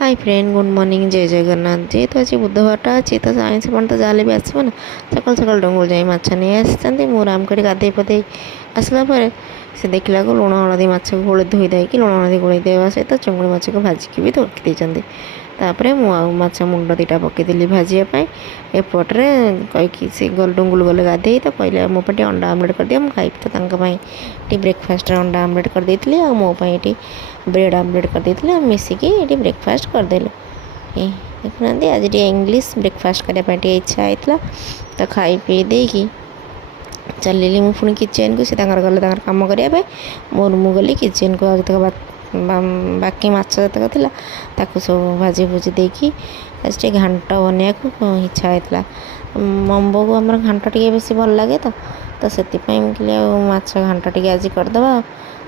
Hi friend good morning जय जगन्नाथ जेहेतु आज बुधवारटा अच्छी तो आईस पानी तो जहाँ भी आसो ना सकाल सकाल डंगुल जाए माछ नहीं आसी राम कड़ी गाधे पदे आसला से देखला लुण हलदी माछ को गोले धोई देकी लुण हलदी गोल देवा सहित चुंगुड़ी माछ को भाजिकी भी रखी तापर मुझे मुंड दीटा पकईदी भाजापी एपट्रे कहीकि से गल डुंगुल गले गाधे तो कहले मो पे अंडा आमलेट कर दिया खाइबी तो ब्रेकफास्ट अंडा आमलेट कर देती आ मोपाई ब्रेड आमलेट कर देती मिसिकी ये ब्रेकफास्ट करदेलु देखुना आज इंग्लीश ब्रेकफास्ट करने इच्छा होता तो खाई पी देकी चलिली मु पुणी किचेन को से गले कम करने मोर मु गली किचेन को आज बाकी माछ जतक ताकू सब भाजी भुजी देकी आज घांट बनवा को इच्छा होता मम्बो को आम घांट टे बेस भल लगे तो से कहले माछ घांट टे आज करदे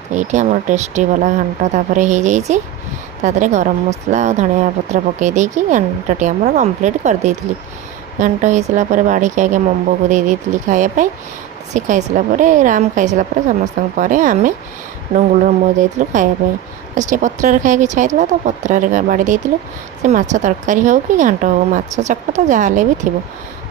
तो ये आम टेस्टी वाला घांट तापर हो जाए गरम मसला और धनिया पत्र पकई देकी घांटी आम कम्प्लीट कर देती घांट हो सारापर बाढ़ के आगे मम्बो को दे देती खायापी सी खाई सारापर राम खाई सारापर समस्त आम डुंगुल मो जाइलु खायापी आज पत्र खाया इच्छा होता तो पत्र बाड़ी देलु से माछ तरकारी हो कि घांट हो माछ चकटा तो जहाँ भी थी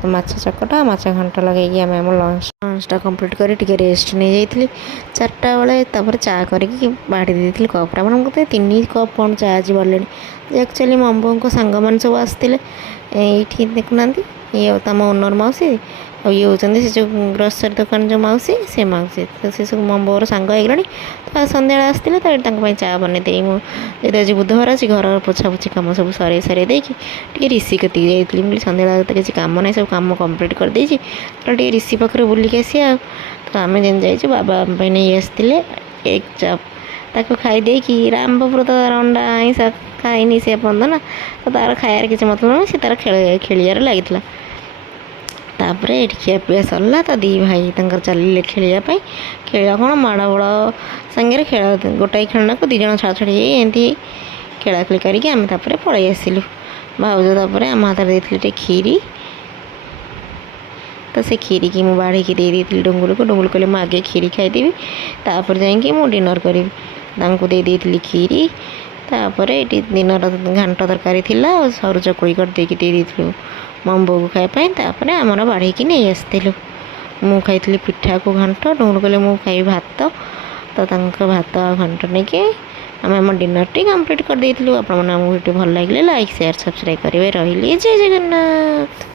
तो माछ चकटा माछ घांट लगे आम लंचटा कम्प्लीट कर रेस्ट नहीं जाइए 4टा बेले चा करके बाड़ी देती कप्रे आपको 3 कप कौन चा आज बढ़ले एक्चुअली मम्बो को सांग मैंने सब आसते ये देखुना ये तम ओनर मौसी और ये होती से जो ग्रोसरी दुकान जो मौसी से मौसी तो से सब मम्बोर सांग होगलानी तो सन्ध्या आसते तो चा बनई मुझे आज बुधवार अच्छी घर पोछापोछी कम सब सर सारे देखिए ऋषि कति जाइए सन्ध्या तो किसी कम ना सब कम कम्प्लीट कर देती तो ऋषि पाखे बुलिक आसी तो आम जेन जाइए बाबा नहीं आसते एग चप ताको खाई देकी राम बाबू तो अंडा आईस खाईनी से बंद ना तो तार खायार किसी मतलब ना सी तार खेलियार लगी तापर ये खियापिया सरला तो दी भाई तर चलिए खेलवाई खेल कौन माड़ बड़ सागर खेल गोटाए खेलना को 2 जन छाड़ छाड़ी एमती खेलाखेली करके आम तापर पलि आसिलु भाउज तापर आम हाथ देती खीरी तो से खीरी की मुझे बाढ़ी की दे दी डुंगुल को कहले मुझे आगे खीरी खाईदेवी तापर जाकि मुझे डिनर करी दे दी खीरी तापर ये दिन घांट तरकारी थी सरू चकुड़ी कर दे दी मम्बो को खायापी तापर आमर बाढ़ी की नहीं आसलु मु खाई पिठा को घांट डुंगुल कहले मुझे खाई भात तो भात आ घांट नहीं कि आम डिनर टी कम्प्लीट कर देलु। आपको भिडियो भल लगे लाइक शेयर सब्सक्राइब करेंगे। रही जय जगन्नाथ।